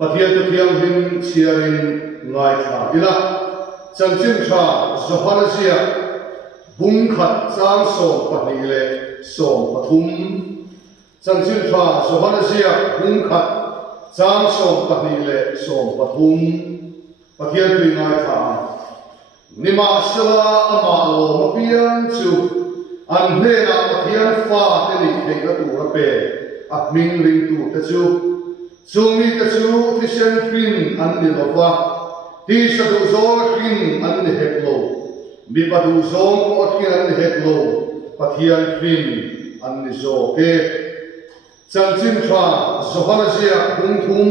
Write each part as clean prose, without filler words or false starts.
Pathian tu thiang hin siarin ngai tha ila chanchin tha zohana sia bung khat chang som pahni le som pathum chanchin tha zohana sia bung khat chang som pahni le som pathum Pathian tu ngai tha nima sala ama lo mapian chu an hena Pathian fa te ni thei ka tu ra pe akming ring tu ta chu Sumi kasu Christian Queen an ni lova ti sadu zong Queen an ni heklo mi padu zong ko Queen an ni heklo Pathian Queen an ni zo ke chanchin tha zohana sia hung thum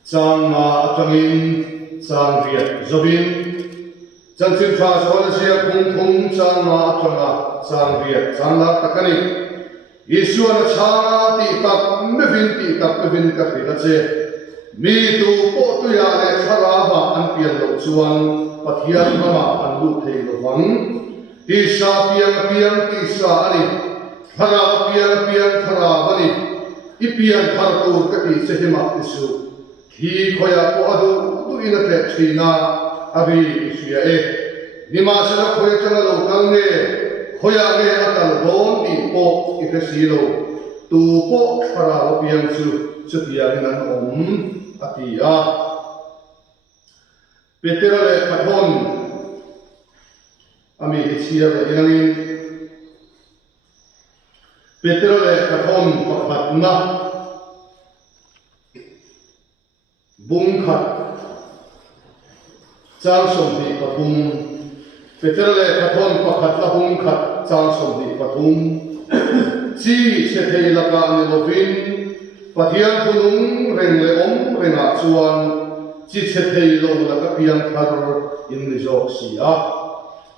chang ma atangin chang riat zobin chanchin tha zohana sia hung thum chang ma atanga chang riat chang la takani Yesu na cha ti tak mevin ka khina che mi tu po tu ya le khara ba an pian lo chuan Pathian mama an lu thei lo wang ti sa pian ti sa ani khara pian khara ani I pian khar tu ka ti se hima isu khi khoya po adu tu ina the thina abi isia e nima sa khoya changa lo kal ne Hoya ne atal don ti po ikasilo tu po para opiang su setia dengan atia Petera le kathon ami isia le ingin Petera le kathon pakhatna bungkhat chang som ti pathum Petera le kathon pakhat la bungkhat chang som di pathum chi se thei laka ni lovin Pathian thunung reng le renga chuan chi se thei lo laka piang thar in ni jok sia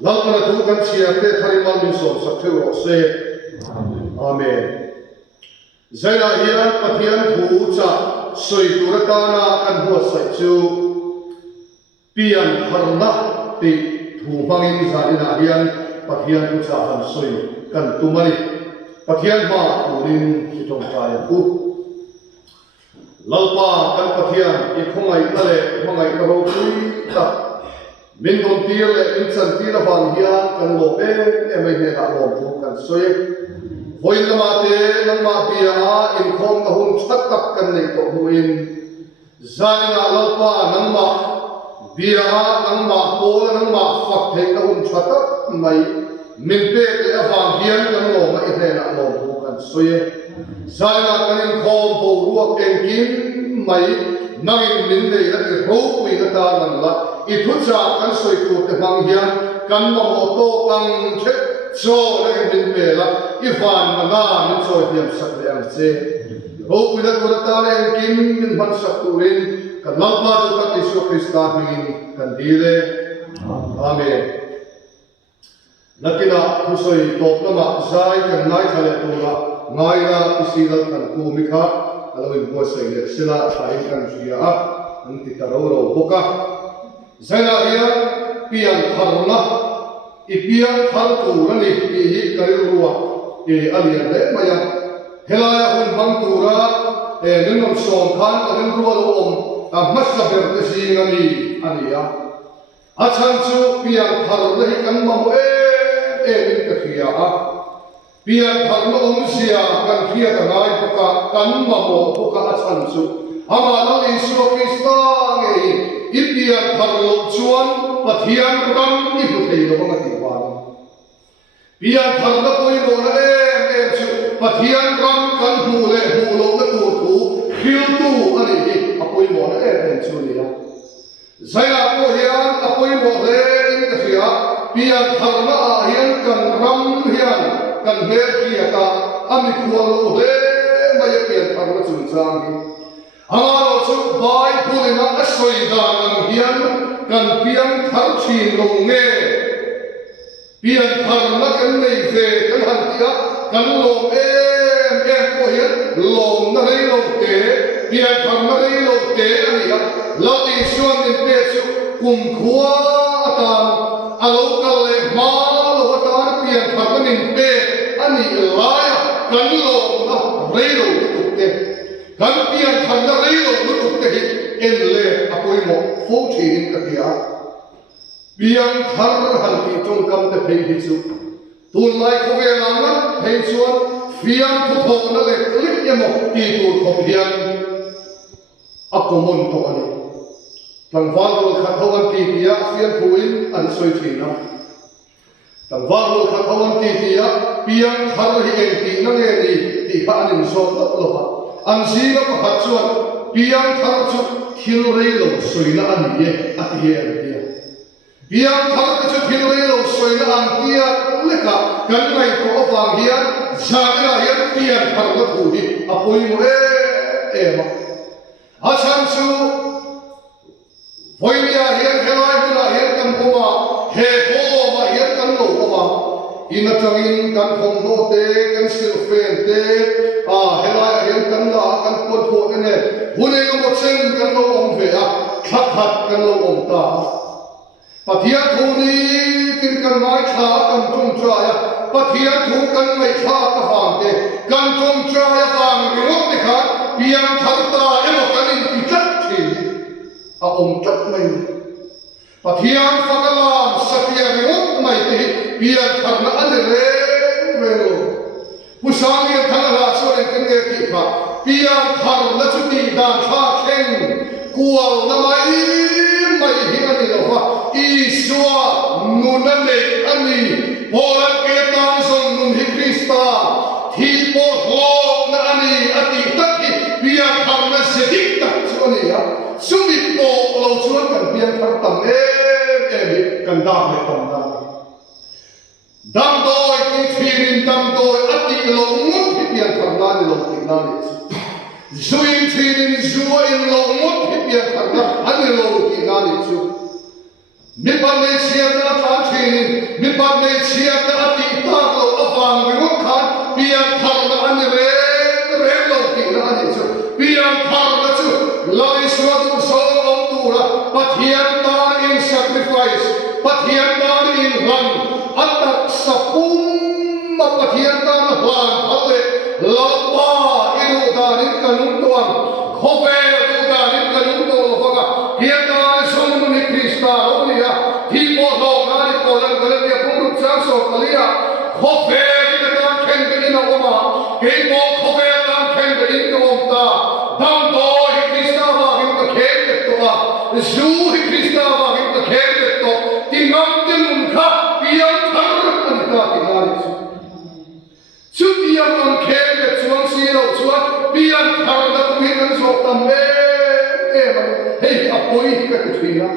lalmana thu kan chia te tharimal min som sak theu se amen zaina hian Pathian thu cha soi turatana kan huat sai chu pian harna ti thu mangin sa ina hian Pathian tu cha han soi kan tumani Pathian ma turin ki tong chaya ku lalpa kan Pathian I khongai tale khongai ka ro pui ta min don tir le min chan tir bang hian kan lo e mai he da lo thu kan soi hoi lama te lama pia a in khom ka hun chat tak kan nei to huin zaina lalpa nang ma bia nang ma pol nang ma fak the ka hun chat mai min pe ke avang hian kan lo ma I he na lo thu kan soye zaina kanin khom bo ruak engkin mai nangin min nei la ro pui na ta nan la I thu cha kan soi tu te bang hian kan ma mo to kang che cho la min pe la I van ma na min choi hiam sak le ang che ro pui na tu ta le engkin min ban sak tu rin kan lalpa tu ta Yesu Krista min kan dile amen Nakina kusoi top nama zai kan nai thale tura ngai la isidal kan ku mikha aloi bosai le sila thai kan sia anti taroro boka zaina ia pian tharna I pian thar tu rani I karirua I alian le maya helaya hun bang tura ningam som khan anin ruwa lo masa ber te singani ania achan chu pian thar le kan ma min ka khia a pian thar no sia kan khia ka ngai ka kan ma mo ka achan chu ama la Yesu Krista nge I pian thar lo chuan Pathian ram I hu thei lo ma ti wa pian thar na poi lo na chu Pathian ram kan hu lo na tu thu khil tu ani a poi mo na chu ni la zaya ko hian a poi mo le in ka khia pian thar na hian kan ram hian kan her kia ta ami khual lo le mai pian thar na chung chang hi angalo chu bai pulina a soi dan ang hian kan pian thar thin lo nge pian thar na kan nei ve kan han tia kan lo ko hian lo na rei lo te pian thar na rei lo te ani a lo ti suan din pe chu kum khua atan alo kal le ma lo atan pian thar na nin pe ani lai kan lo na rei lo tu te kan pian thar na rei lo mo fo thin ka dia piang thar han ti chong kam te phei hi chu tun lai ko ve lam na phei chuan fiam thu thok na le lik ye mo ti tur khom hian akomon to ani tang wal ro khat hoan ti tia fiam thuin an soi thina tang wal ro khat hoan ti tia piang thar hi eng ti na nge ni ti kha anin so lo ba an si lo ka hat chuan piang thar chu thil rei lo soi na ani ye ati ye an tia piang thar chu thil rei lo soi na an tia le ka kan ngai ko awang hian zaga hian piang thar na thu hi apoi mo ma asan chu voilia hian helai bula hian kan koma he ho ma hian kan lo koma ina changin kan thong no te kan sil fen te helai hian kan la kan kon tho ne hune mo chen kan lo om ve a khat khat kan lo om ta pathia thu ni tin kan mai kha kan tung tra ya pathia thu kan mai kha ka hang te kan tung tra ya hang ri lo te kha piang thar ta emo kan in ti chat thi a om chat mai pathiam fakalam satya rimut mai te piang thar na an re velo pusali thangara sore kenge ki kha piang thar na chuti dan kha kheng kual na mai hi ani lo ha iswa nunane ani poran ke tan song nun hi krista thi po ho na ani ati takhi piang thar na sedik tak choni ya sumi po lo chuan kan piang thar tam kan da me tam da dam doi ti thirin dam doi ati lo ngut hi piang thar na ni lo ti na ni zuin thirin zuwa in lo ngut hi piang thar na ani lo ti na ni chu mi pa me sia na ta thirin mi pa me sia na ati ta lo awang mi ngut khan piang thar na ani re lo ti na ni chu piang thar na chu lo iswa tu so om tu ra pathian ta in sacrifice pathian ta in run atak sapum ma pathian ta na hlan ale lo pa idu da ni kanung tuang khobe du da ni kanung to lo ga hian ta song ni krista lo ni ya thi po ho na ni ko lan ga le pum ru chang so kalia khobe ni ta khen ke ni na oma ke po khobe ta khen ke ni ko om ta dam do hi krista ma hi ka khen ke to a zu hi krista ma hi ka khen ke to ti ngam tin kha piang thar an ta ti na ni chu piang on khen ke chuang si lo chuan piang thar na tu hi kan so tam ma hei apoi ka ti thina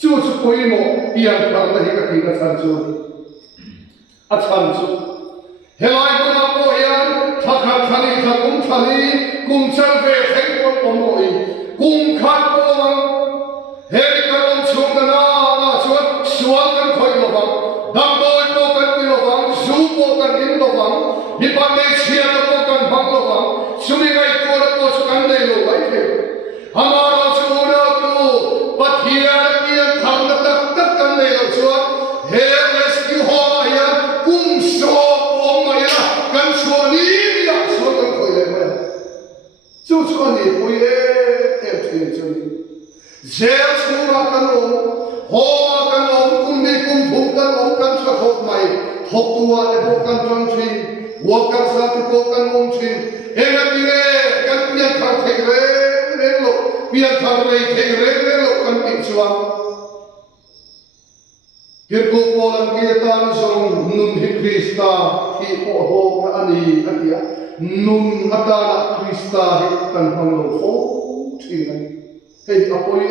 chu poi mo piang thar na hi ka ti na chan chu a chan chu helai ko na po hian thakha thani thakum thani kum chal ve kheng ko om oi kum khat ko mang hei ka om chung na na chuan sual kan khoi lo bang dam doi ko kan ti lo bang su ko kan in lo bang mi pa me chia ko kan bang lo bang sumi ngai ko na ko su kan nei lo wai the hamara chu na tu pathia pian thang na tak tak kan nei lo chuan he rescue ho ya kum so om mai la kan so ni ya so kan khoi le ma chu chu ni pui tin chu zel chu ra kan om ho ma kan om kum ni kum thum kan om kan sa khop mai thok tua le bo kan chang thi wo kan sa ti ko kan om thi he na pi le kan pian thar thei re lo pian thar re thei re lo kan pi chuan kirku polan ke tan song nun hi krista hi po ho na ani atia nun atana krista hi kan hang lo ho thi na hei apoi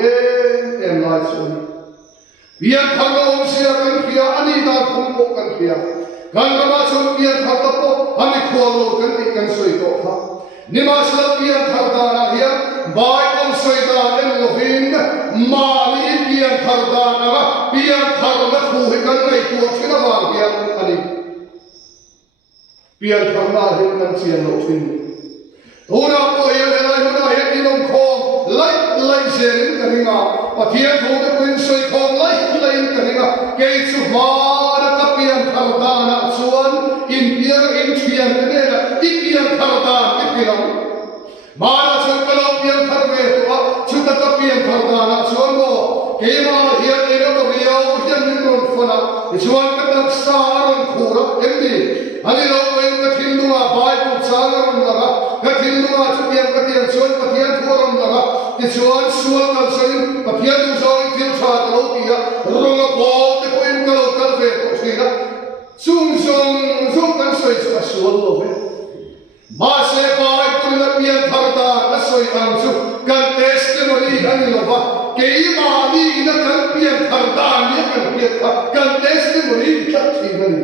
em lai chu pian thar lo sia kan khia ani da thum ko kan khia kan ma chu pian thar ta po ani khol lo kan ti kan soi ko tha ni ma sla pian thar da na hia bai om soi da en lo hin ma li pian thar da na pian thar na thu hi kan nei tu thina wa hian ani pian thar na hin kan chian lo thin ora po ye lai ma na he ni long kho lai zen kan nga pathian thu de kuin soi kho lai kan nga ke chu ma na ka pian thar da na chuan in pian in thian ne na i pian thar da i pian ma na chu ka lo pian thar ve tu a chu ta ka pian thar da na chuan chuan ka tak sa aron khura emni ani lo wen ka thindunga bible chalaron laga ka thindunga chutiam ka tiam chuan pathian thuaron laga ti chuan sual kal sain pathian du zoi til tha lo tia ronga bol te ko in ka lo kal ve ko thina chung zong kan soi chu sual lo ve ma se bai kun la pian tharda a soi ang chu kan testimony ani lo va ke ma ni na kan pian tharda ni kan testimony chat thi ani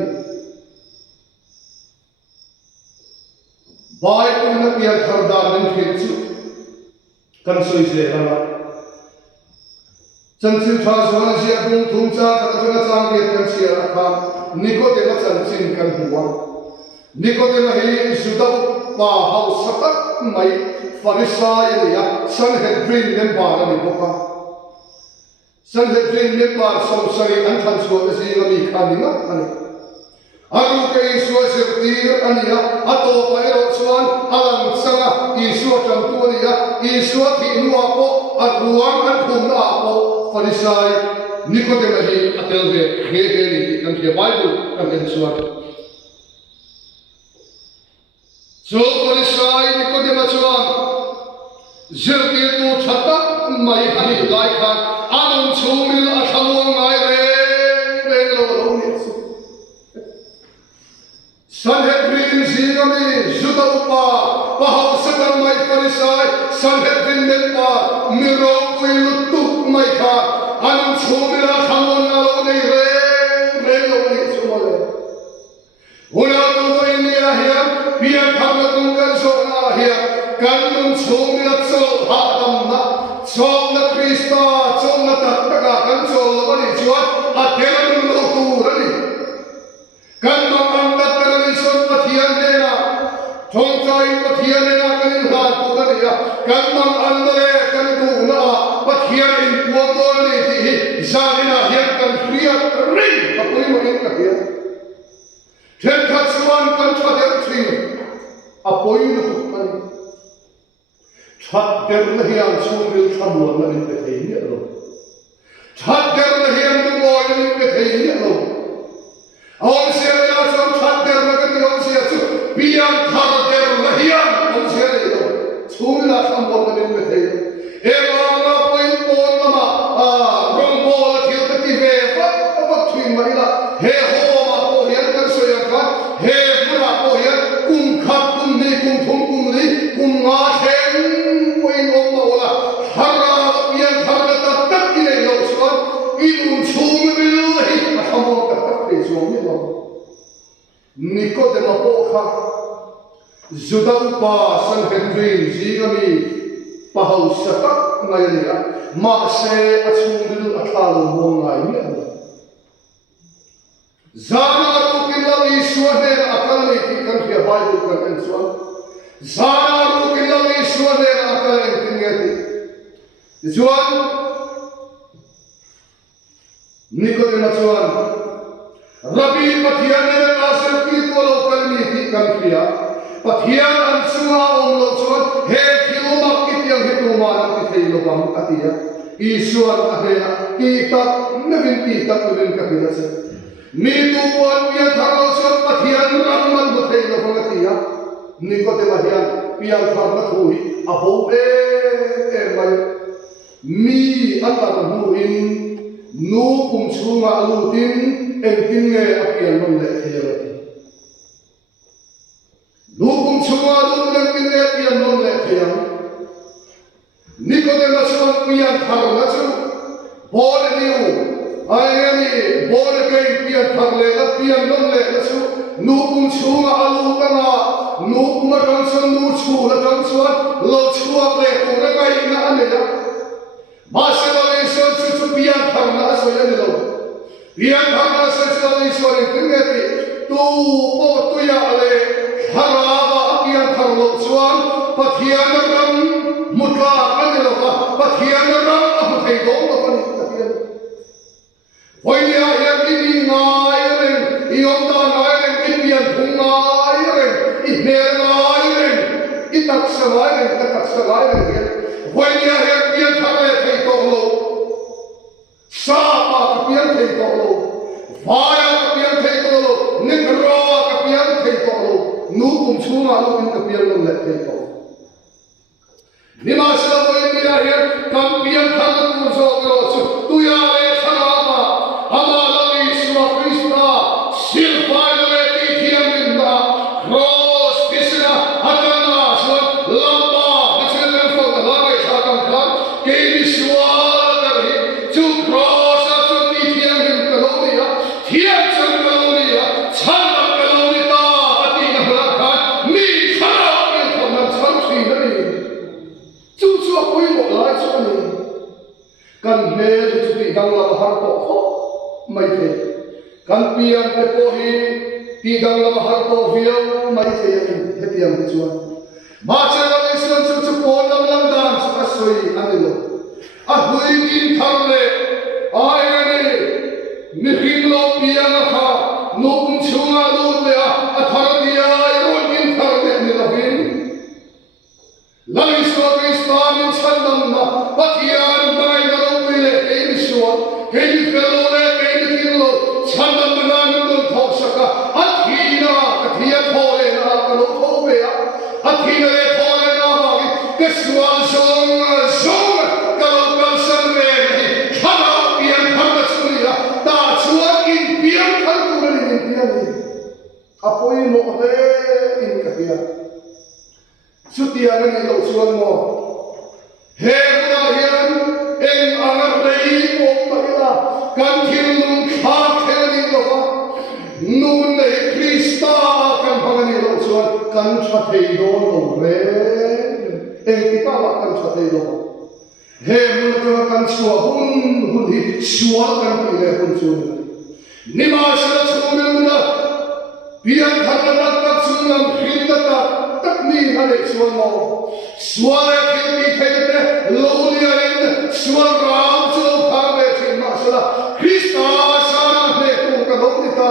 bai kun la pian tharda nen thil chu kan soi se ala chan chu tha zona sia bung thum cha ka ta chang ke kan sia kha Nicodemus chan chin kan huwa Nicodemus he sudau pa hau sakat mai Pharisai ya Sanhedrin member ni boka Sanhedrin member som sari an than so asi ngami khaninga ani aru ke isu sirtir ania ato pairo chuan alang sanga isu tam tu ania isu thi nuwa po aruang an thum na po Pharisai Nicodemus he atel ve he ni kan the Bible kan en chuan so Pharisai Nicodemus chuan zirtir tu thata mai ani lai kha anun chumil athalong ngai re lo ni Sanhedrin zingami Judaupa pahau sekan mai Pharisai Sanhedrin member miro puilutuk mai kha anun chumil athalong nalo nei re lo ni chumale una tu ini ahia pian khamna tungkan sona ahia kanun chumil atsol hadamna chomna Krista chomna tattaka kan chol bani chuan athelan lo tu rani kan mang tattarani son pathian dena thongchai pathian dena kan ha tu rani ya kan mang andare kan tu na pathian in puadol ni ti zanina hian kan priya ring apoi mo in ka hian then khatsuan kan thadem thi apoi no tu kan Chat der na hian chumil thamon na in pe ni alo chat der na hian du moi na in pe ni alo aw se ya som chat der na ka ti aw se chu pian thar der na hian aw se alo chumil thamon na in pe e ma na point pon ma rong bol thi ta ti ve fa pa thui mai la he ho ma po hian kan so ya ka he pura po hian kum khat kum ni kum thum kum ni kum nga theng in omma wala harra pian tharna ta tak ile lo chuan inun chumil hi ahamon ka tak pe chuan ni lo Nicodemus po kha Judaupa Sanhedrin zingami pahau satak ngai nia ma se achumil athalo mo ngai ni alo zana ru kinla iswa ne akalani ki kan ke Bible kan en chuan zana ru kinla iswa ne akalani Juan Nicodemus Juan Rabbi pathian ne nasir ki to lo kalni ti kan khia pathian an sunga om lo chuan he thiluma kityang hituma na ti theilo bang atia Isuan ahena ki tak nevin ka hina se mi tu pon pian thalo chuan pathian ram man bu theilo bang atia Nicodemus hian pian thar na thui abo mai mi atar nu in nu kum chunga alutin engtin nge apian non le theyati nu kum chunga alutin engtin nge apian non le theyam Nicodemus chuan pian thar na chu bol niu ai bol ke pian thar le na pian non le na chu nu kum chunga alutana nu kum kan chu nu chu la kan chuan lo chuak le ku ra kai na ane Masalah Islam cucu pian karena saya ni lo, pian karena saya Islam itu ngerti tu po tu ya le haraba pian karena Islam patian ram mutlak ane lo patian ram apa itu apa ni patian. Woi ya yang ini ngairen, iom dah ngairen, pian pun ngairen, ngairen, tak sengairen dia. Woi ya yang pian karena Sapa pian thei to lo vaya chunga lo in ka pian lo le thei ko ni ma sa lo in dia ya kam pian thang tu zo ko chu tu ya le thara ma ama lo Iswa Krista sil fai le ti thiam in da cross kisna atana so lamba national for the lage sa kam khan ke Iswa dar hi chu cross chu ti thiam in ka lo ya thiam chu ka lo ya chan ka lo ni ta ati na la khan mi khara in thong na chan thi na ni chu chu koi mo lai chu ni kan me chu ti dang la har ko kho mai the kan pian te po hi ti dang la har ko hiao mai the ya he pian chu ma cha la ni sun chu chu po lam lam dan chu ka soi ani lo a hui kin thang le ai ani ni hin lo pian kha no kum chunga lo le a thar dia ai ro kin thar le ni la hin Lali so Kristan in chandam na patiyan bai na lo le ke ni so ke ni pelo le ke ni kinlo chandam na na lo thok saka athina kathia thole na ka lo thobe ya athina le thole na ba ke swal song song ka lo kal san le khana pian khana suya ta chua in pian khal tu le ni pian ni apoi mo le in ka pian Sutia ni lo suan mo he na hian en anak dei om mahila kan thil lung kha thel ni lo ha nun nei Krista kan phangani lo suan kan tha thei do lo re en ti ka la kan tha thei do he mun to kan suwa hun hi suwa kan ti le hun su ni ma sha chu me na pian than na tak chung lam khil ta tak mi hale suan mo suan le khil mi thei te lo li in suan ram chu pha be thin ma sala Krista sa na ne tu ka lo ni ta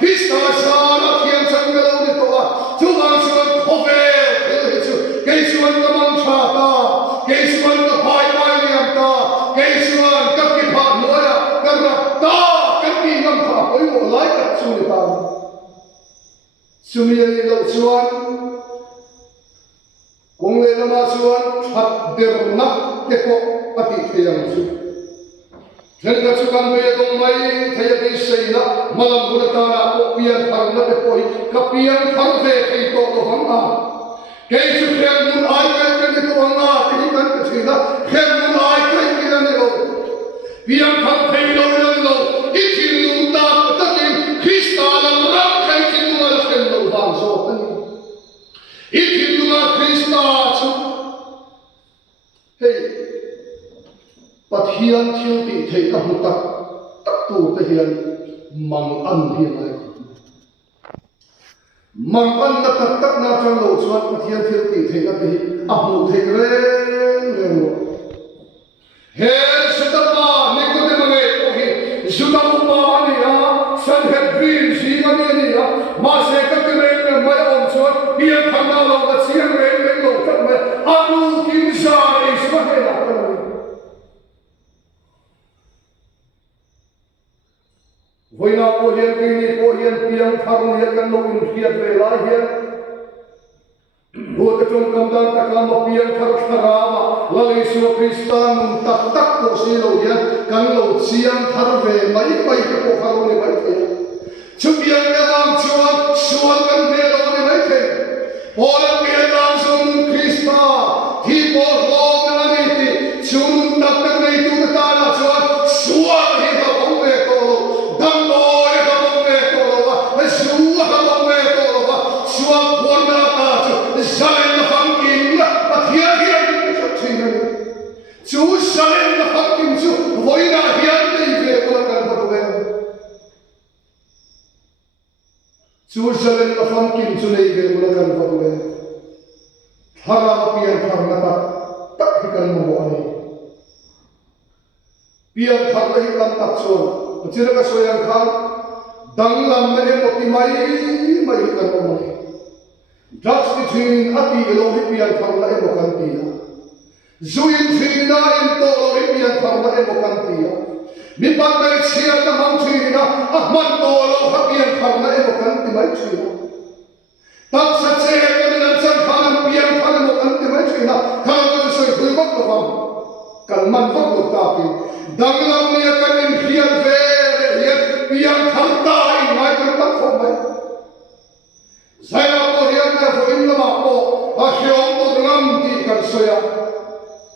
Krista sa na thiam chang ka lo ni to a chu ma suan kho ve thei chu ke suan ka mang tha ta ke suan ka phai pai liam ta ke suan ka ki pha no ya ka ra ta ka ki ngam pha oi mo lai ka chu ni ta sumi ni lo suan kung le na ma suan hat der na te ko ati theyang su then ka chu kan be dong mai thaya be sei na malam gur ta na ko pian thar na te poi ka pian thar ve thei to to hang a ke chu khem mun ai ka ni to hang a ti kan ka thi na khem mun ai ka ni na ni lo pian thar thei lo lo i thi lung ta ta ki Krista lam ram khai thi nu la khem lo bang so ani i thi nu la Krista chu hey pathian thil ti thei ka mu tak tak tu te hian mang an hi lai mang an na tak tak na chang lo chuan pathian thil ti thei ka te a mu thei reng reng lo he sutapa ni ko te mane ko hi sutapa ani ya san het green si ga ni ya ma se ka te reng mai on chuan pian thang na lo ka chiang reng reng lo tak me anu kim sa is ma he la ka Voi na po hian kini po hian piang thang hian kan lo in khiat ve lai hian Buat chung kam dan ta kam piang thar thara ma la le su Kristan tak tak ko si lo hian kan lo chiang thar ve mai mai ko khalo ni mai the chu piang me lam chuan suan kan me lo ni mai the Pol piang dan sun Krista thi po lo na ni ti chun tak tak nei tu ta na chuan suan hi ta bong ve ko dam lo e ka bong ve ko lo wa su ka bong ve ko lo wa suan pon na ta chu Salen na famkin na pathian hian chu thina chu salen na famkin chu voi na hian nei ve ko kan pa ve chu salen na famkin chu nei ve ko kan pa ve thara pian thar na ta tak hi kan mo ani pian thar hi kan tak chu chira ka soyang khan dang lam na he moti mai mai kan mo Drugs between ati elohipian thangla emo kantia. Zuin thina into elohipian thangla emo kantia. Mipan na siya na mang thina ahman to elohipian thangla emo kanti mai thina. Tak sa chehe na khang kan soi thui vak lo bang kan man vak lo ta pi dang lam ne kan in hian ve hian piang thang ta in mai kan tak khom mai saya ko hian na fo in ma ko a hiom ko ngam ti kan soya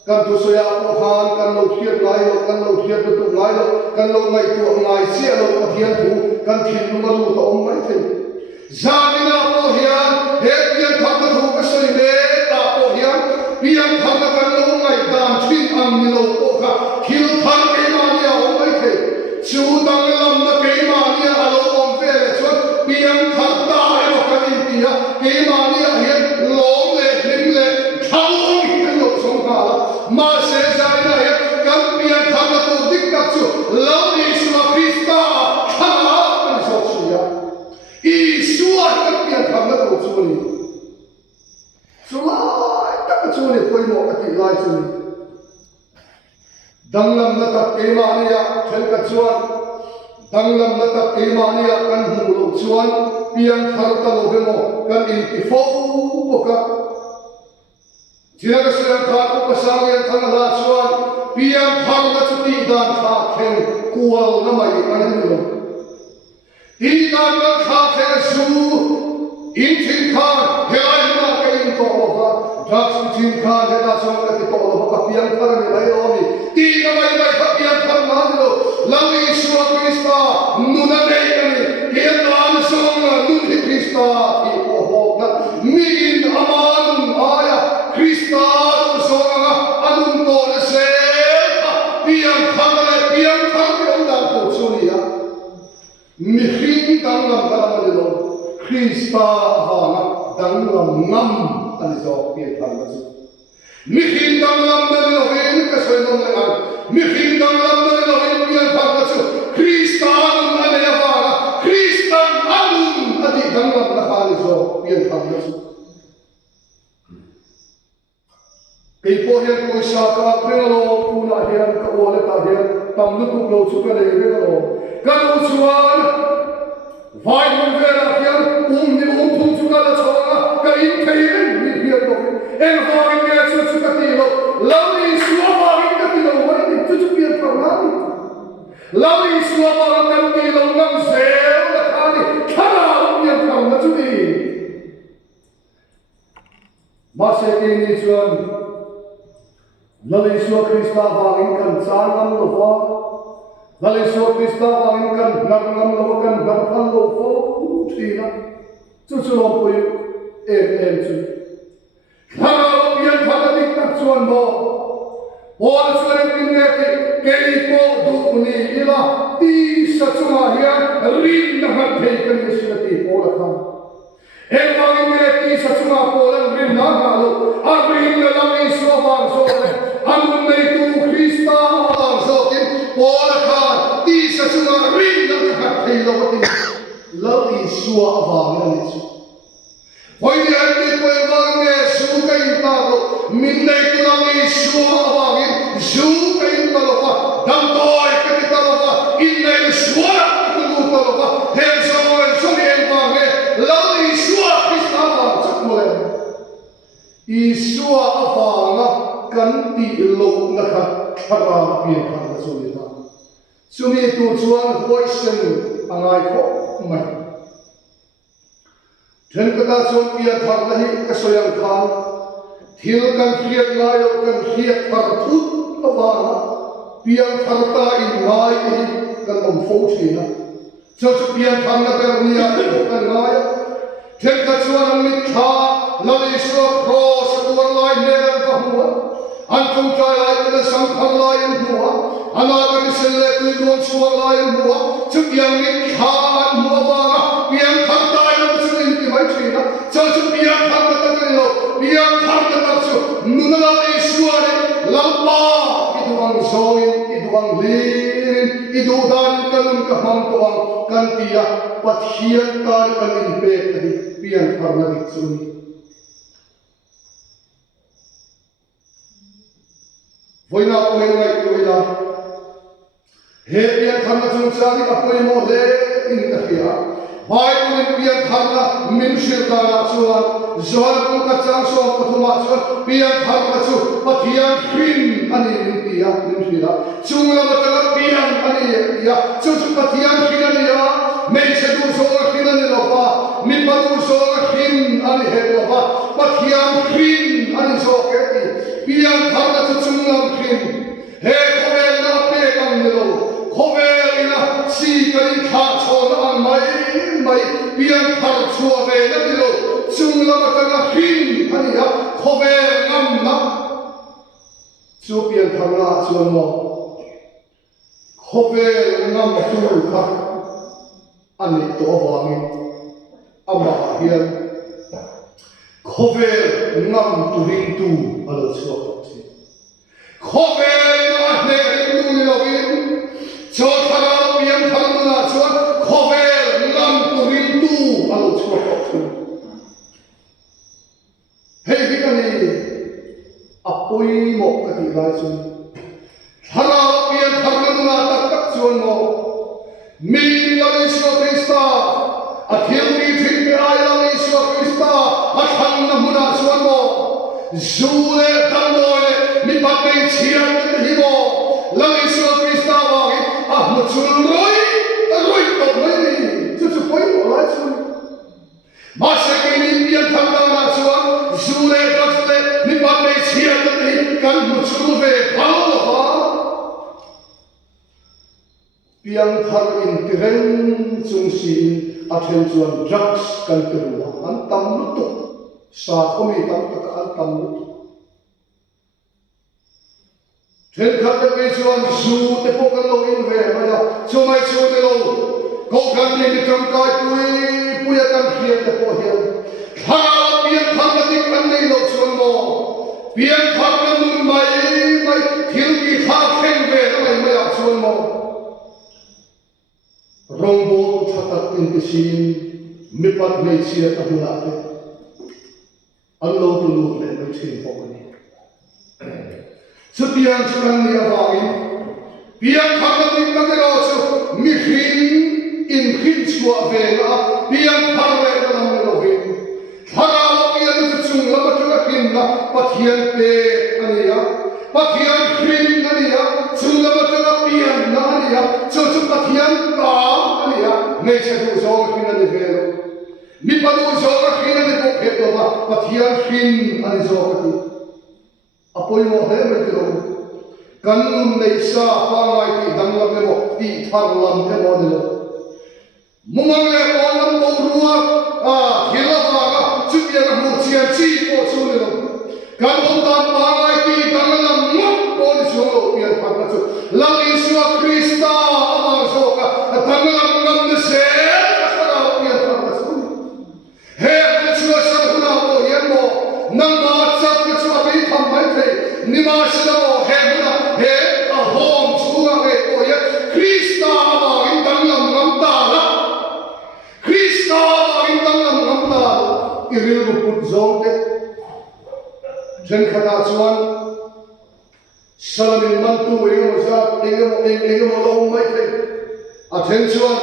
kan tu soya ko han kan lo hiat lai lo kan lo hiat tu lai lo kan lo mai tu ngai sia lo ka hian thu kan thin lu ma lu to om mai the zamina ko hian he pian thak ka thu ka soi le ta ko hian pian thak ka kan lo ngai dan thin am ni lo ko ka khil thar ke ma ni om mai the chu dang lam na ke ma ni a lo om ve le chon pian thak ta ai lo ka ni ti ha ke ma ni a hian lom le hlim le thau ong kan lo song ka ma se zai na hian kan pian thak ka tu dik ka chu lo ni su Krista khama kan so chu ya Isua kan pian thak na tu chu ni chu lai tak chu ni poi mo ka ti lai chu ni danglam na tak ke ma ni ya thel ka chuan danglam na tak ke ma ni ya kan hu lo chuan pian thar ta lo ve mo kan in ti fo mo ka Jika sedang aku pasang yang tengah lasuan, pian thang na chu ti dan kha khen kual na mai ai lo. Ti dan na kha khen su in thin khan helai na ka in to ba. Jak su thin khan he da song ka ti to lo ka pian thar ni lai lo mi. Ti na mai mai ka pian thar na lo. Lau Isua Krista nu na nei ani. Ke dan song nu hi Krista ti po ho na mi in aman aya Krista songa anun to le se pian thang ke ondan to chunia mi hin dang lam dang le lo Krista ha na dang lam ngam an zo pian thang na chu mi hin dang lam le lo hen ka soi nom le an mi hin dang lam le lo hen pian thang na chu Krista anun ane ha na Krista anun adi dang lam na ha le zo pian thang na chu Ipo hian ko sa ka krelo puna hian ka ole ta hian tam lu tu lo chu ka le ve lo ka lo chuan vai mun ve la hian ni thum chu ka la chonga ka in thein ni hian lo en vai ne chu ka ti lo lo ni suwa vai ka ti lo mai ni chu pian pa na ni lo ni suwa vai ka ti lo ngam se la ka ni khana pian pa na chu ni ma se ke ni chuan Lalai Isua Krista vangin kan sanam lo fa Lalai Isua Krista vangin kan nangam lo kan barkan lo fa thina chu chu lo pui em chu khana lo pian khana dik tak chuan mo Paul chuan tin ne ke ko du ni ila ti sa chuma hian rin na ha thei kan nisati Paul kha em vangin ne ti sa chuma Paul rin na ha lo a rin na Lalai Isua vang so Anun nei tu Krista ang sokin Paula khan ti sa chunga rin na ka thei lo tin lo Isua awang na ni chu Hoi ni an ni ko awang ne su ka in ta lo min nei tu lang Isua awang in su ka in ta lo fa dam toy ka ti ta lo fa in nei Isua ku lu ta lo fa hen so en so ni en wang ne lo Isua Krista awang chak mo le Isua awang kan ti lo na kha khara pian kha na so ni ta sumi tu chuan voice angai ko mai then kata chuan pian thak na hi ka soyang khan thil kan khiat la yo kan khiat thar thut awanga pian thar ta in ngai hi kan om fo thina cho pian thak na ka nia kan ngai then ka chuan mit tha Lalai Isua cross tuan lai ne ka huwa Antum kaya ina samkhang layan huwa Anaga ni sila tuigong suwang layan huwa Chuk yang ni khaan huwa banga Piyang thang tayo na sa inti may china Sa piyang thang na tagilo Piyang thang na tagso Nunala Isua ni Lampa Ito ang zoin, ito ang lirin Ito dahil kalun kahang tuwang Kantiya Pathiyan tayo kalin pek Piyang thang na tagso Voi na ko ngai ko ila he pian tham na chung cha ni ka poi mo le in ka hia Bible pian tharna min shirta chuan zoal kum ka chang so pathuma chuan pian tharna chu pathian khin ani min tia min shira chungla matala pian ani ya chu pathian khin ani ya mei chedu so khin ani lo pa min padu so khin ani he lo pa pathian khin ani so ke ti pian tharna chu chungla khin he khovel na pe kam ni lo khovel ina si kain kha chon an mai pian thar chua ve na ni lo chungla matala khin ani ya khovel ngam na chu pian tharna chuan mo khovel ngam tu kha ani to wangi ama hian khovel ngam tu ring tu alo chuak chi khovel na ne tu ni lo in cho thara pian tharna chuan khovel ngam tu ring tu alo chuak chi hei hi ani apoi mo ka ti lai chu thara pian tharna na tak tak chuan mo mi la Yesu Krista a thiam ni thing pe ai la Yesu Krista a thang na huna chuan mo zule dam le mi pa pe chian te hi mo la Yesu Krista wa hi a mu chun roi to mai ni chu poi mo la chu ma se ke ni pian thang na chuan zule dam le mi pa pe chian te hi kan mu chun ve phao lo ha pian thar in tireng chung sin a then chuan drugs kan tirwa an tam lu tu sa khomi tam tak an tam lu tu then khat te chuan su te po kan lo in ve ma chu mai chu te lo ko kan ni kam kai pui kan khiat te po hian tha pian thar na tik kan nei lo chuan mo pian thar na nun mai thil ki kha khen ve mai ma chuan mo Rombo chatak intisin mipat may siya tahulate allo tulog le may sin po ni so pian sukan niya bagin pian hagating magaloso mihin in hinchwa vela pian harle na lang melovin harawa pian sa chungla matulakin na pathian pe aniya pathian hin aniya chungla matulapian na aniya so pathian ka nei se du so khina de velo mi padu so khina de ko pheto ba pathian khin ani so kati apoi mo he me tro kan nei sa pa ngai ti dang la me mo ti thar lam te mo de lo mumang le ko lam bo ruwa thila ba ga chu ya ga mu chia chi ko chu le lo kan on ta pa ngai ti dang lam mo ko de so lo pian pa ka chu la Yesu Krista ama so ka dang lam Jen khata chuan salamin mantu engemo lo mai the a then chuan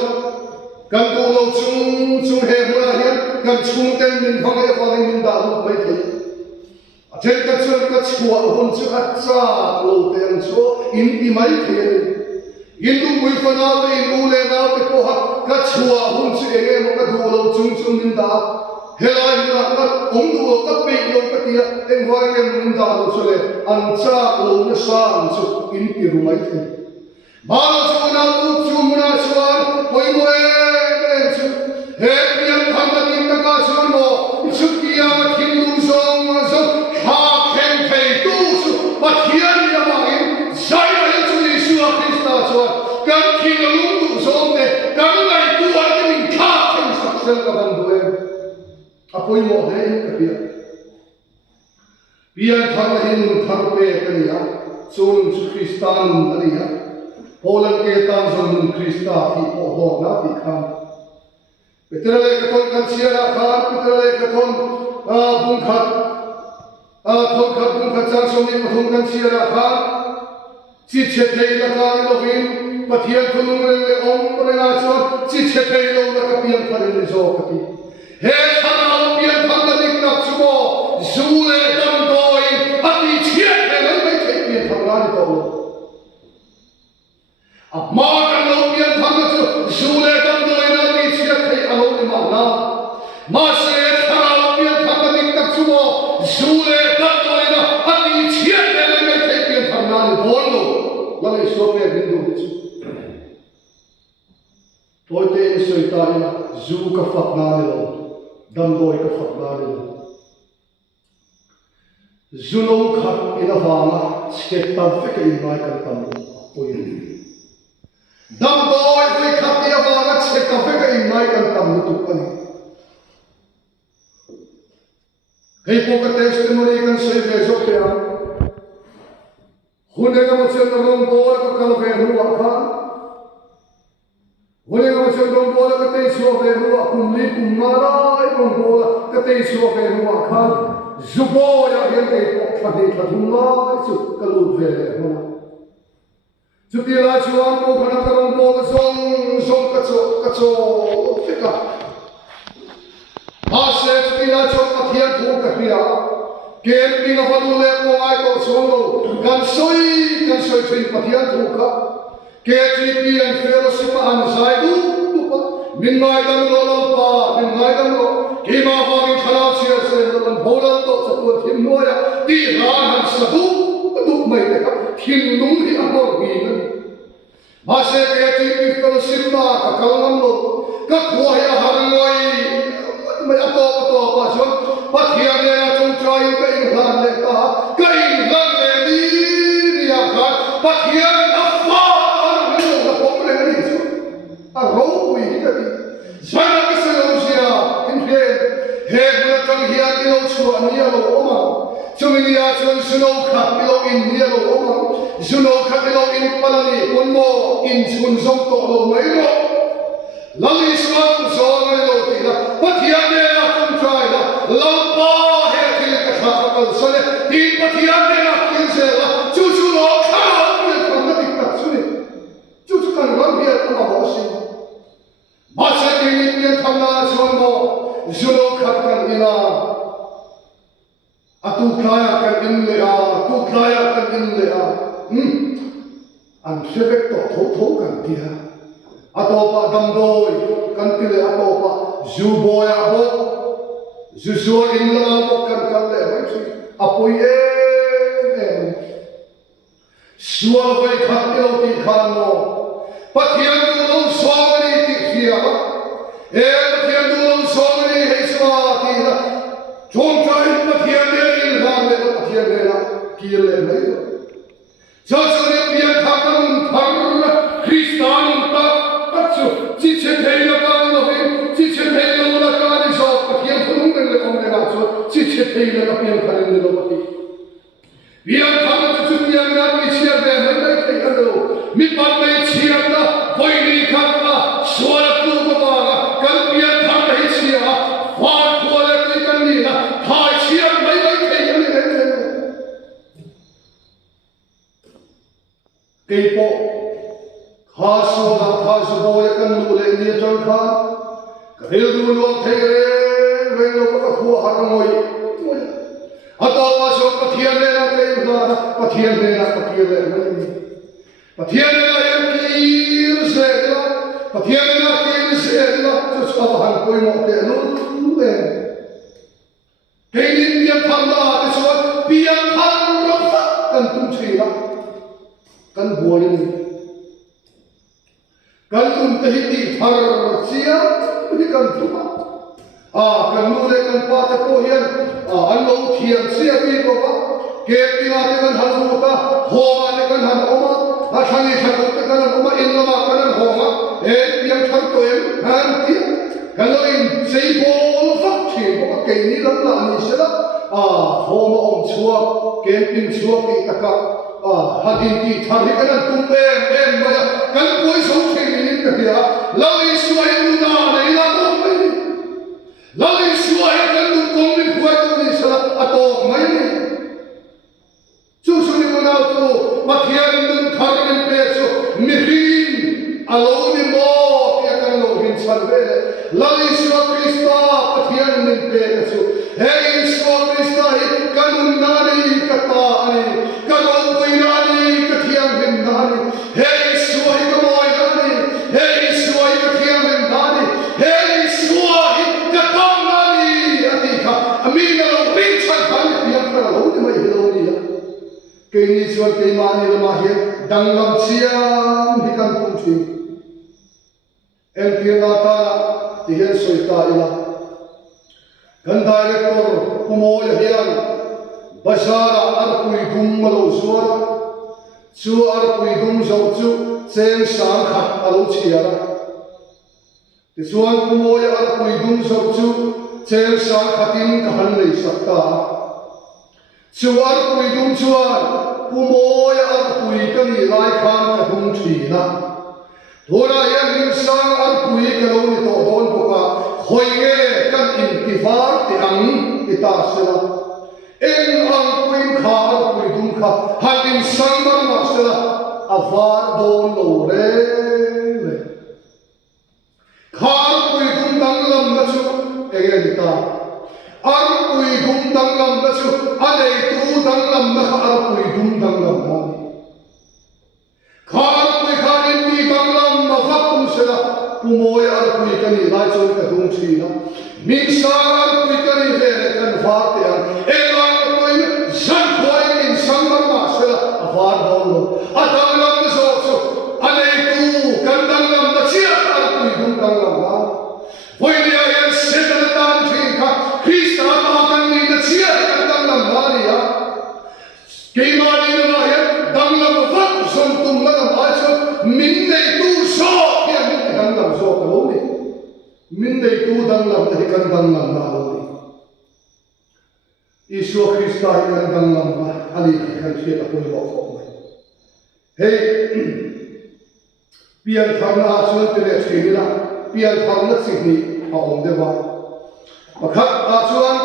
kan tu lo chung he hura hian kan chung ten min phang e phang min da lu mai the a then ka chuan ka chua hon chu a cha lo ten chu in i mai the in lu pui fa na le in u le na te ko ha ka chua hon chu engemo ka du lo chung min da helai na ka ong du ka pe lo ka tia eng hoi kem min da lo chule an cha lo na sa an chu in ki ru mai the ma lo chu na tu chu na chuan poi mo e chu he pian tham na tin ka ka chuan mo chu kia thin lu song so ha khen thei tu chu pathian ya ma in sai na chu ni su a Krista chuan kan thin lu tu song de kan ngai tu a min kha khen sak sel ka ban do apoi mo he ka pia pian thar hin thar pe kania chun chu Kristan ania polan ke tan zon Krista ti po ho na ti khan petrale ka ton kan siara khan petrale ka ton bung khat bung khat chang som ni pathum kan siara khan chi che thei la ka lovin pathian thunung le om ko na chon chi che thei lo na ka pian phare le zo ka ti he thana pian phang na dik na chumo zu le dam doi ati chia le le mai thei pian phang na ni to lo a ma ka lo pian phang na chu zu le dam doi na ti chia thei a lo ni ma na ma se thana pian phang na dik na chumo zu le dam doi na ati chia le le mai thei pian phang na ni to lo la le so pe bin do chu tôi tên sợi tai là du ka phật na lo đâm đôi ka phật na lo du nô khát ina vanga skep tam fe ka inai kan tam oi đâm đôi với khát ina vanga skep tam fe ka inai kan tam tu ani hei po ka testimony kan sei ve zo pe a hune ka mo chen rong bo ka kal ve ru a kha Hole nga masya dong bola ka tay suwa kay ruwa kumli kumaray dong bola ka tay suwa kay ruwa ka zubo ya yan kay pati katumay su kalud vele hona su tila chuan mo kana ka dong bola song katso fika ase su tila chuan patiyan thong ka hiya ken pina padule ko ay to songo kan soy chuan patiyan thong ka KTP and fellowship and Zaidu, Minmaidam Lolapa, Minmaidam Lo, Kima Having Kalasia said, and Poland to Timoya, the Ran and Sadu, Duk Maideka, Kim Lungi Amor Hina. Mase KTP fellowship na Kalanamlo, Kakwaya Haranoi, Mayato, but here they are trying to England, but here a row we hit it. Sana Kasayosia, in here, Bulatan here, Ilosu, and Yellow Oma. So many actions, Suno Capilo in Yellow Oma, Suno Capilo in Palani, one more in Sunzonto, Mayo. Lali Swan, so but here they are from China. Lampa, here, Kilaka, Sole, deep, but here they are Kinsella, Chuchuno, Kara, from the Picasuni. Chuchukan run here from a washing. Masa ini pian thana sonmo zulo khatkan ina atu kaya kan inle a an sevek to kan dia atopa damdoi kan tile atopa zuboya bo zuzo inla bo kan kalle mai apoi suwa vai khatelo ti khano pathian tu somani ti khia pathian tu somani heisma ti na chong chai pathian de in ram le pathian de na kiele mai so ne pian thakam thar kristan ta tachu chi che theila ka no he chi che theila la ka ni so pathian thung le kom le na so chi che theila ka pian thar le lo pati pian thar chu pian na pi chia de hai mai thei ka lo mi pa mai chia na voi ni kha na swara tu ko ba kal pian thar hai chia wa ko le ki kan ni na ha chia mai mai thei ka ni kei po kha so bo ya kan lu le ni chang kha ka hil du lo thei re ve lo ka khu har moi ato pa so pathian le na te na pathian le na pathian le na yan ki se la pathian le na ki se la to sa han koi mo te no le hei ni pian tham la te so pian tham ro fa kan tum chi la kan bo yin kan tum te hi ti phar chia ni kan thuma kan nu le kan pa te ko hian an lo thiam sia pi ko ba ke pi ma te kan hal mu ta ho ma te kan han oma a thani thak te kan oma in la ma kan ho ma e pian thak to em han ti kan lo in sei bo fa thi ko ke ni lam la ni se la ho ma om chua ke pin chua ki ta ka hadin ti thar hi kan tum em ma kan koi so thi ni ka ya lo i suai nu na nei la to mai Lali suai kan tu kong ni buat tu ni salah atau mai ni. Susu ni mana tu mathian tu thar ni peso mihin ni chuan ke ma ni lama hian dang lam chiam hi kan tum thi en tirna ta ti hian soi ta ila kan director kumoy hian basara arpui dum malo suara chu arpui dum zo chu chen sang khat alo chiara ti chuan kumoy arpui dum zo chu chen sang khatin ka han nei sakta chu arpui dum chuan kumoy arpui kan ni lai khan ka dum thina thora hian nim sang arpui ka lo ni to don boka khoi nge kan intifar ti ang ita sela en ang kuin kha arpui dum kha hatin sang mar ma sela avar don lo re kha arpui dum dang lam na chu ege dita arpui dum dang lam na chu anei tu dang lam na kha arpui dum dang lam na kha arpui kha in ti dang lam na kha tum sela kumoy arpui kani lai chon ka dum china min sang arpui kani ve kan va te an elang koi san koi in sang mar ma sela avar don lo adang lam na so so anei tu kan dang lam na chia arpui dum dang lam na voi dia yan setan tan thin kha krista ma kan ni na chia kan dang lam na ni ya ke ma ni na ya dang lam va som tum la ma so min nei tu so ya min dang lam so ka lo ni min nei tu dang lam ta kan dang lam na lo ni Isu Krista kan dang lam na ani kan che ta poi ba ko hey pian thang na chuan te le thi la pian thang na chi ni a om de ba pakhat a chuan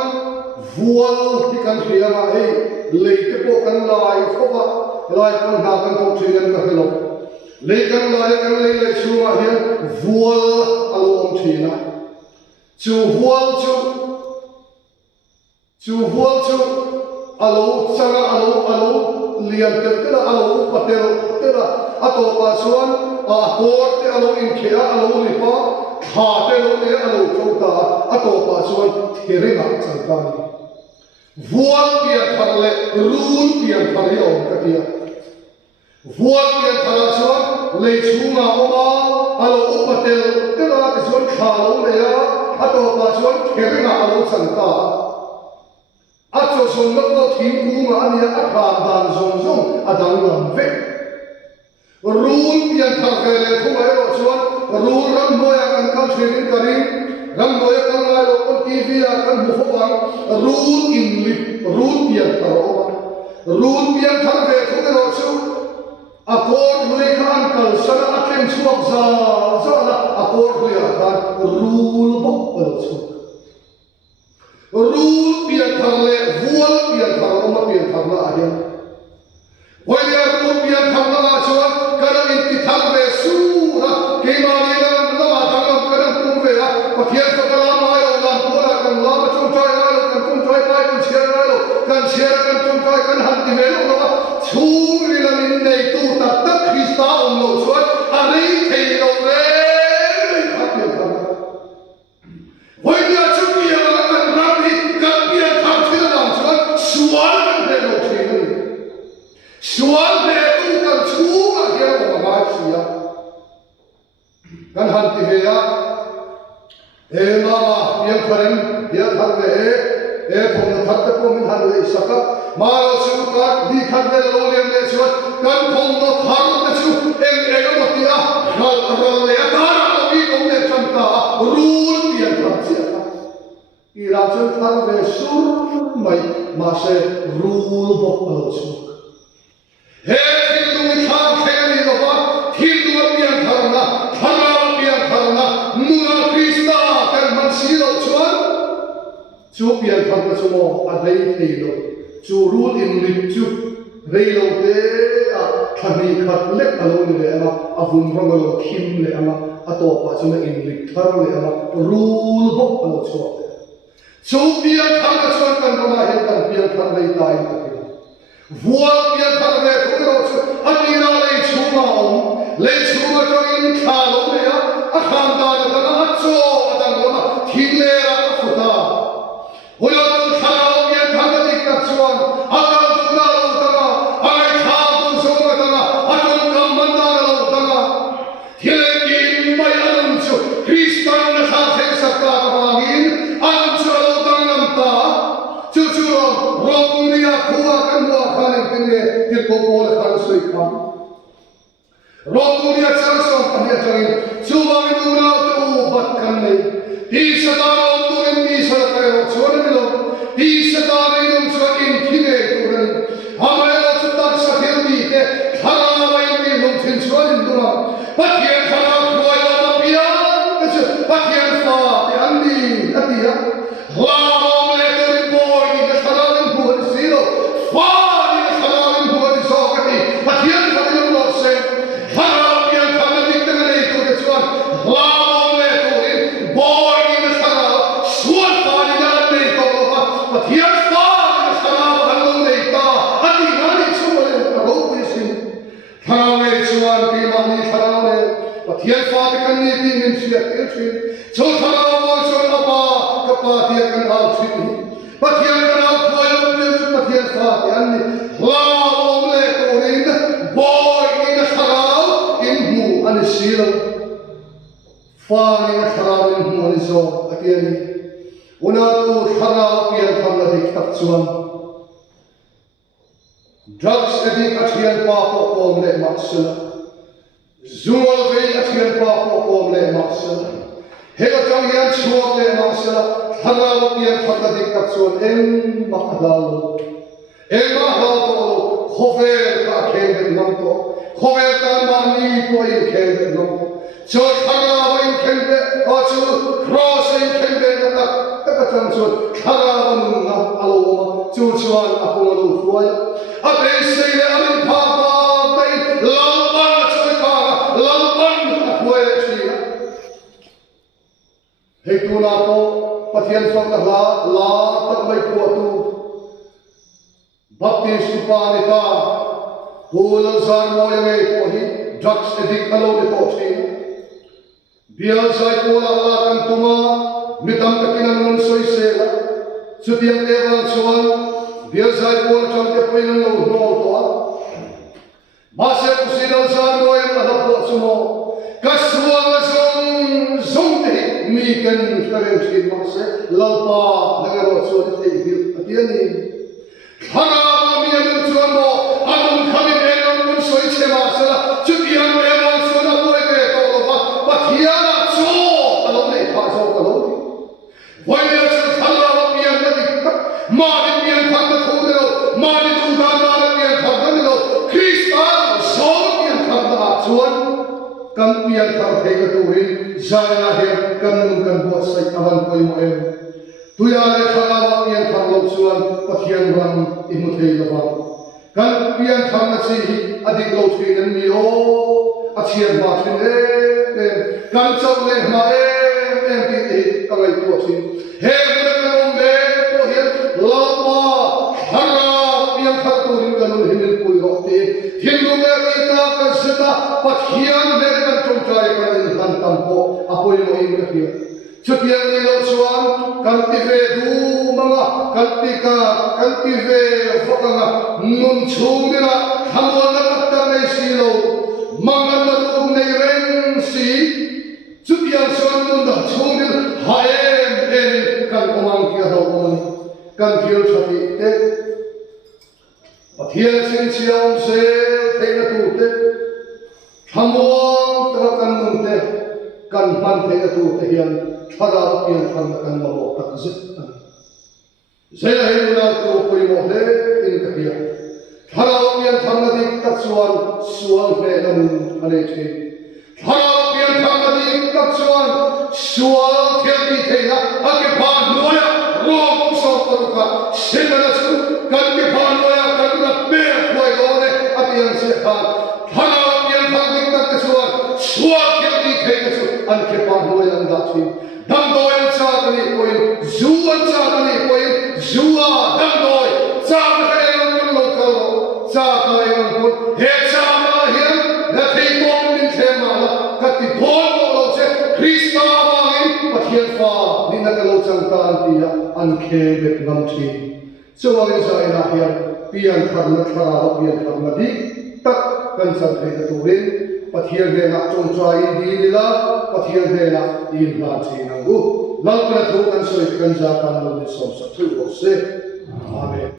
vual ti kan thia ma hey leite po kan lai fo ba lai kan na kan thok thien ka helo le kan lai kan le chu ma hian vual alo om thina chu vual chu alo changa alo lian te la alo patel te la ato pa chuan a kor te alo in khia alo li pa kha te lo te alo chota ato pa chuan theringa changta ni vual pian thar le rul pian thar yo ka tia vual pian thar chuan le chunga oma alo patel te la ka chuan kha lo le ya ato pa chuan theringa alo changta ato son lo lo thim ku ma ani a kha dan zong adang lam ve rul pian thar ve le thu mai lo chuan rul ram moya kan kal thrin karin ram moya kan lai lo kon tv a kan bu fo bang rul in lip rul pian thar o rul pian thar ve thu lo chu a kor lui khan kal sana a ken chuak za la a kor lui a khan rul bo lo chu rul pian thar le vual pian thar o ma pian thar la a hian hoi ya rul pian thar la chuan kana in ti thar ve su na ke ma ni la ma thang lam kana tum ve a pathian so kala ma yo lam pu la kan la ma chung choi la lo kan chung choi pai kan cher la lo kan cher kan chung choi kan han ti ve lo la chu ri la min nei tu ta ta krista om lo chuan a ri thei lo re ha pian thar hoi ya chu pi ya la kan ra ni kan pian thar thil lam chuan sual kan ve lo thei ni sual ve tu kan chu ma ge lo ma chi ya kan han ti ve ya e mama pian tharem ya thar ve e thong na thar te ko min han le saka ma lo chu ka di khan ve lo lem le chu kan thong no thar te chu en mo ti a ral le ta ra mi ko le cham ta rul pian thar chi a i ra chu thar ve sur mai ma se rul bo lo chu he thil du mi kha kheli lo ba thil du pian thar na thara pian thar na muna krista kan man si lo chuan chu pian thar na chu mo a rei thei lo chu rul in lip chu rei lo te a thani khat lek alo ni le ama avun rong lo khim le ama ato pa chu na in lip thar le ama rul bo alo chu chu pian thar na chuan kan ma he kan pian thar rei tai ta vual pian thar ve thu lo chu ani na le chu ma om le chu ma to in kha lo le ya a kham da da na cho adang lo ma thim le ra futa hoyo tu kha lo pian thar na dik ta chuan a ka du na lo ta ma ai Popo la kan soi kam Roturia Charson Pania Charin Chuwang Nuna Tu Batkan Nei Ti Sadaro Turin Ti Sadakayo Chonamilo Ti Sadari Num Chuakin Kine Turin Amaya Chutak Sathil Mite Khara Vaini Num Thin Chuanin Duma Pathian Khara Khuaya Mapia Pathian Fa Te Andi Atia Lao Le Turin Boy Ni Te Kharanin Buhan Siro Fa Ni Te Kharanin Buhan Sokati Pathian Kharanin Buhan Se Khara Pian Kharanin Te Kharanin Turin Chuan Lao Le Turin Boy Ni Te Khara Suan Fa Ni Nan Nei Tolova Pathian Fa Ni Te Khara Hanung Nei Ta Ati Nani Chuan Abo Pisin Khara Le Chuan Ti Mani Khara Le Pathian Fa Te Kanni Ti Min Siat Ilchin Chol Khara Wal Chol Apa Kapa Ti Kan Al Chini Pathian Kan Al Khoyam Bil Pathian Fa Ti Anni Lao Le Turin Boy Ni Te Khara In Mu Ani Sil Fa Ni Te Khara In Mu Ani So Ati Ani Una Tu Khara Pian Tham La Dik Tak Chuan Drugs Addict Athian Pa Po Kom Le Maksala Zual Vei Athian Pa Po Kom Le Maksala Hela Chang Yan Chuak Le Maksala Khara Pian Tham La Dik Tak Chuan Em Mahalal Khovel Ka Khen Nam To Khovel Ka Mani Ko In Khen Nam To Cho Khara Vain Khen Be Achu Cross In Khen Be Na Ta Chang Chuan Khara Van Na Aloma Chu Chuan Apong Lu Fuai Abe Sei Le Amin Pa Pa Bei Lampan Chu Ka Lampan Fuai Chi Hei Tu Na To Pathian Phang La Tak Mai Ko Tu Baptist Upanita Hulal Zan Moyame Kohi Drugs Addict Alo De Tochi Bial Sai Kola Allah Kan Tuma Mitam Takinan Mun Soi Sela Sutiang Devan Chuan Bial Sai Kola Cham Te Poinan Lo No Toa Base Usidal Zan Moyam Adapo Sumo Kaswang Zong Te Mikan Flaren Skin Mase Lalpa Nagaro Chuan Te Hil Atiani Khara Mian Chuan Mo Adum Khamin Enam Mun Soi Chema Sela Chutiang Devan Chuan Apoi Te Tolova Pathiana Cho Alom Nei Pha Cho Alom Voimer Chuan Khara Mian Nadik Mani Mian Tham Na Thu Delo Mani Tu Dan Na Mian Tham Na Delo Kristan So Mian Tham Na Chuan Kan Mian Tham Thei Ka Turin Zaya He Kan Nun Kan Bo Sai Avan Koi Mo Em Tuya Le Khara Mian Tham Lo Chuan Pathian Ram Imu Thei Lova Kan Mian Tham Na Chi Adik Lo Thin An Mi O Achian Ba Thin Kan Chau Le Ma Em Ti Ti Ka Ngai Tu Thin He Mun Kan Om Le To Hian Lama Khara Mian Tham Turin Kan Nun Himil Pui Ro Ti Thin Lu Le Kita Kan Sita Pathian Le Kan Chong Chai Kan In Han Tam Po Apoi Mo In Ka Hian Chutiang Ni Lo Chuan Kan Ti Ve Du Manga Kan Ti Ve Fokanga Nun Chung Nila Hamon Na Katta Nei Si Lo Mangan Na Tum Nei Ren Si Chutiang Chuan Nun Da Chung Nil Haem En Kan Omang Kia Ho Omani Kan Kil Chati Te Pathian Sin Chiang Se Thei Na Tu Te Hamuang Tra Kan Nun Te Kan Man Thei Na Tu Te Hian Khara Pian Tham Na Kan Mabo Tak Zit Zaya He Una Tu Pui Mo Le In Ka Hian Khara Pian Tham Na Dik Tak Chuan Sual He Nam Ane Che Khara Pian Tham Na Dik Tak Chuan Sual Thian Ti Thei Na Ake Pa Noya Rom So Paruka Simana Chu Kan Ke Pa Noya Kan Na Be Khoi Lo Ne Atiang Se Khan Khara Pian Tham Dik Tak Chuan Sual Thian Ti Thei Na Chu An Ke Pa Noya An Da Thi Dam Doi Cha Kani Poin Zuan Cha Kani Poin Zua Dam Doi Cha Kani Poin Lo Ka Lo Cha Kani Poin He Cha Ma Hian Na Thei Tom Min The Ma La Kati Bon Lo Lo Che Krista Wangin Pathian Fa Ni Na Ka Lo Chang Ta An Ti Ya An Khe Bet Ngam Thi Chuwangin Sa Ina Hian Pian Tham Na Khara Pian Tham Na Dik Tak Kan Chan Thei Na Turin Pathian Ve Na Chong Chai Di Nila Pathian Ve Na In La Chi Nangu Lalpana Thu Kan Soi Kan Ja Kan Lo Ni Som Sa Thu Ho Se Amen